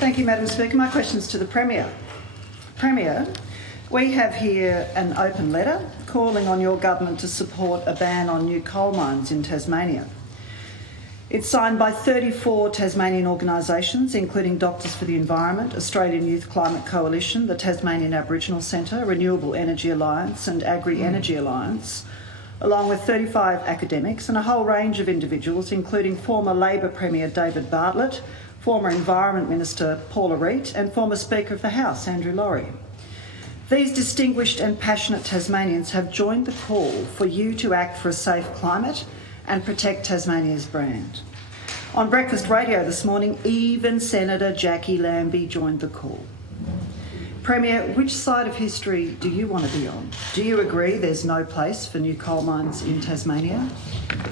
Thank you, Madam Speaker. My question's to the Premier. Premier, we have here an open letter calling on your government to support a ban on new coal mines in Tasmania. It's signed by 34 Tasmanian organisations, including Doctors for the Environment, Australian Youth Climate Coalition, the Tasmanian Aboriginal Centre, Renewable Energy Alliance and Agri-Energy Alliance, along with 35 academics and a whole range of individuals, including former Labor Premier David Bartlett, former Environment Minister Paula Reid and former Speaker of the House Andrew Laurie. These distinguished and passionate Tasmanians have joined the call for you to act for a safe climate and protect Tasmania's brand. On breakfast radio this morning, even Senator Jackie Lambie joined the call. Premier, which side of history do you want to be on? Do you agree there's no place for new coal mines in Tasmania?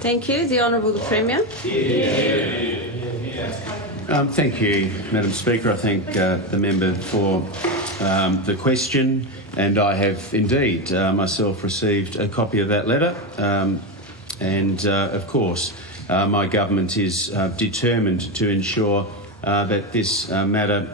Thank you. The Honourable the Premier. Thank you, Madam Speaker. I thank the member for the question, and I have indeed myself received a copy of that letter. Of course, my government is determined to ensure that this matter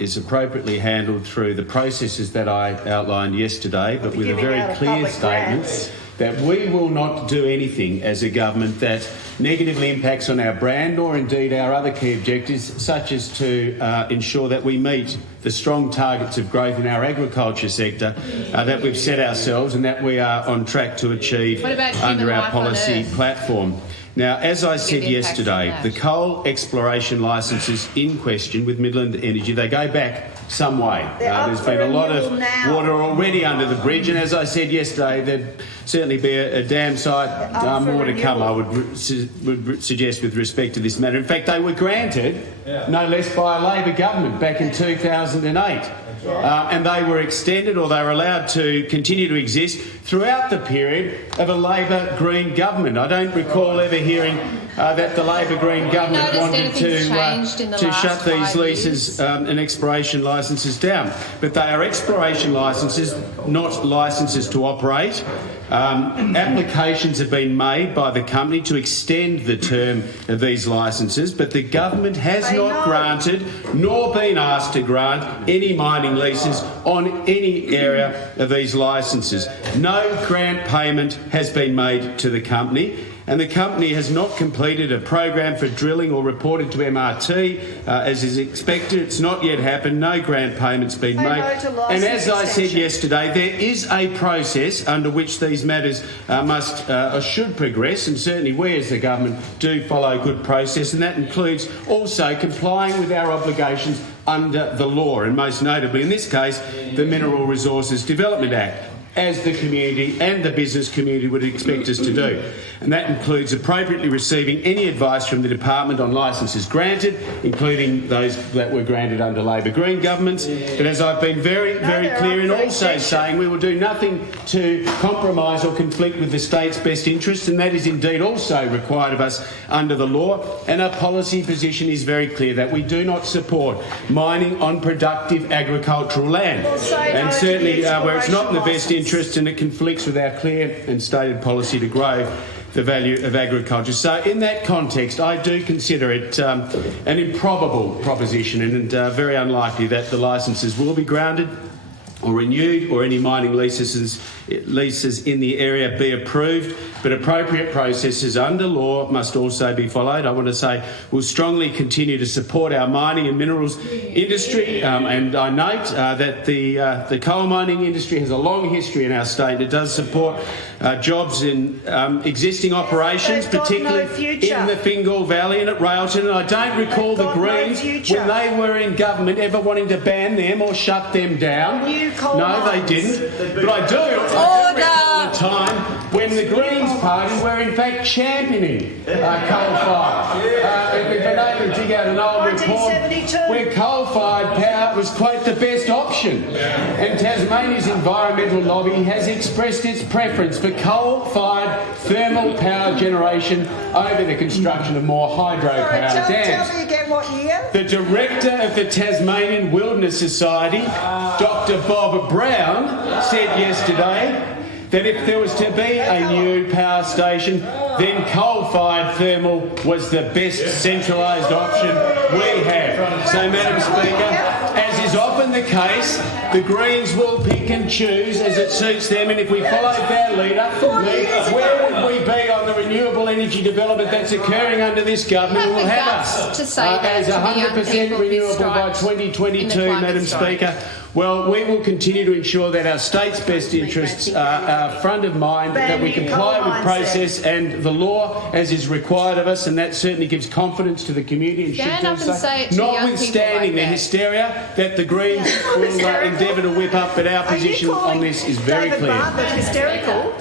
is appropriately handled through the processes that I outlined yesterday, but with a very clear statement that we will not do anything as a government that negatively impacts on our brand or indeed our other key objectives, such as to ensure that we meet the strong targets of growth in our agriculture sector that we've set ourselves and that we are on track to achieve under our policy platform. Now, as I said yesterday, the coal exploration licences in question with Midland Energy, they go back some way. There's been a lot of water already under the bridge, and as I said yesterday, there'd certainly be a damn sight more to come, I would suggest, with respect to this matter. In fact, they were granted no less by a Labor government back in 2008. And they were extended, or they were allowed to continue to exist throughout the period of a Labor Green government. I don't recall ever hearing that the Labor Green government wanted to shut these leases and exploration licences down. But they are exploration licences, not licences to operate. Applications have been made by the company to extend the term of these licences, but the government has not granted nor been asked to grant any mining leases on any area of these licences. No grant payment has been made to the company, and the company has not completed a program for drilling or reported to MRT as is expected. It's not yet happened. No grant payments been made. And as I said yesterday, there is a process under which these matters must or should progress, and certainly we as the government do follow good process, and that includes also complying with our obligations under the law, and most notably in this case the Mineral Resources Development Act, as the community and the business community would expect us to do. And that includes appropriately receiving any advice from the Department on licences granted, including those that were granted under Labor Green governments. But as I've been very clear in also saying, we will do nothing to compromise or conflict with the state's best interests, and that is indeed also required of us under the law. And our policy position is very clear that we do not support mining on productive agricultural land. And certainly where it's not in the best interest and it conflicts with our clear and stated policy to grow the value of agriculture. So in that context, I do consider it an improbable proposition and very unlikely that the licences will be granted or renewed or any mining leases in the area be approved, but appropriate processes under law must also be followed. I want to say we'll strongly continue to support our mining and minerals industry, and I note that the coal mining industry has a long history in our state. It does support jobs in existing operations, particularly in the Fingal Valley and at Railton, and I don't recall the Greens, when they were in government, ever wanting to ban them or shut them down. No, they didn't. But I do recall a time when the Greens Party were in fact championing coal-fired. We've been able to dig out an old report where coal-fired power was, quote, the best option. And Tasmania's environmental lobby has expressed its preference for coal-fired thermal power generation over the construction of more hydropower dams. Tell me again what year? The director of the Tasmanian Wilderness Society, Dr. Bob Brown, said yesterday that if there was to be a new power station, then coal-fired thermal was the best centralised option we have. So, Madam Speaker, as is often the case, the Greens will pick and choose as it suits them, and if we followed their leader, where would we be on the renewable energy development that's occurring under this government? We'll have us to say that as to the young 100% people renewable by this strike in the 2022, climate Madam strike. Speaker. Well, we will continue to ensure that our state's best interests are front of mind, that we comply with process and the law as is required of us, and that certainly gives confidence to the community and Stand should up do and so. say it to young people Notwithstanding like the that. hysteria that the Greens will endeavour to whip up, but our position on this is very David clear. Bartlett hysterical?